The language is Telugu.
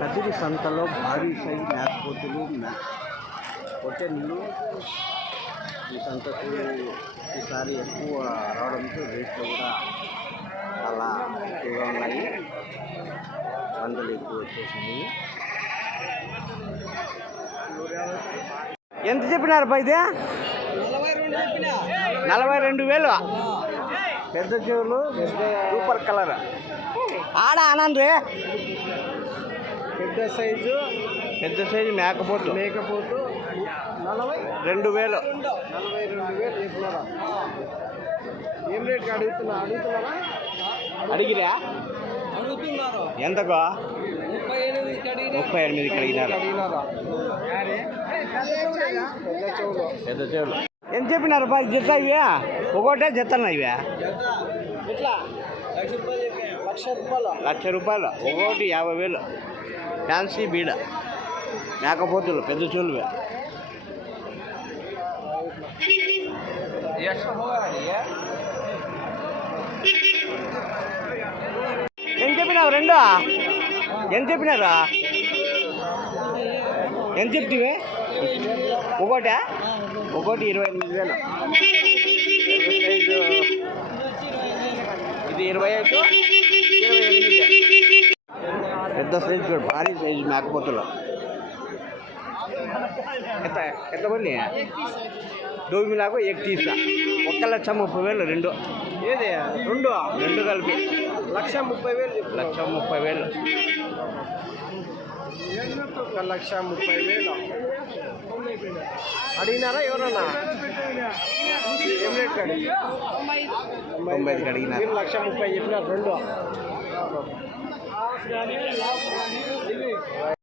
కదిరి సంతలో భారీ సైజు మేకపోతులు పొట్టెళ్ళు ఈ సంతకు ఈసారి ఎక్కువ రావడంతో రేట్లు కూడా చాలా ఎక్కువగా ఉన్నాయి. వందలు ఎక్కువ వచ్చేసినాయి. ఎంత చెప్పినారు పైదే? 42,000. పెద్ద చెవులు, సూపర్ కలర్. ఆడ ఆనంద్ పెద్ద సైజు మేకపోతు 42,000 చెప్పినారా? ఏం రేట్కి అడుగుతున్నారా? అడిగిరా? ఎంతకో? 38కి అడిగినారు. పెద్ద చెవులు ఎంత చెప్పినారు? జత ఇవి ఒకటే జతనా? ఇవే ₹1,00,000. ఒకటి 50,000. ఫ్యాన్సీ బీడ మేకపోతులు పెద్ద చెవులు. ఎంత చెప్పినావు? రెండు ఎంత చెప్పినారా? ఎంత చెప్తివి? ఒకటి 28,000. ఇది 25, 28. పెద్ద సైజు చూడు, భారీ సైజు మేకపోతులు. ఎంత మంది డోమిలాకు 31 1,30,000. రెండు ఏది? రెండు కలిపి 1,30,000. 1,30,000. 1,30,000 అడిగినారా ఎవరన్నా? ఏం రేట్ అడిగి? 90కి అడిగినారు. 1,30,000 చెప్పినారు. రెండు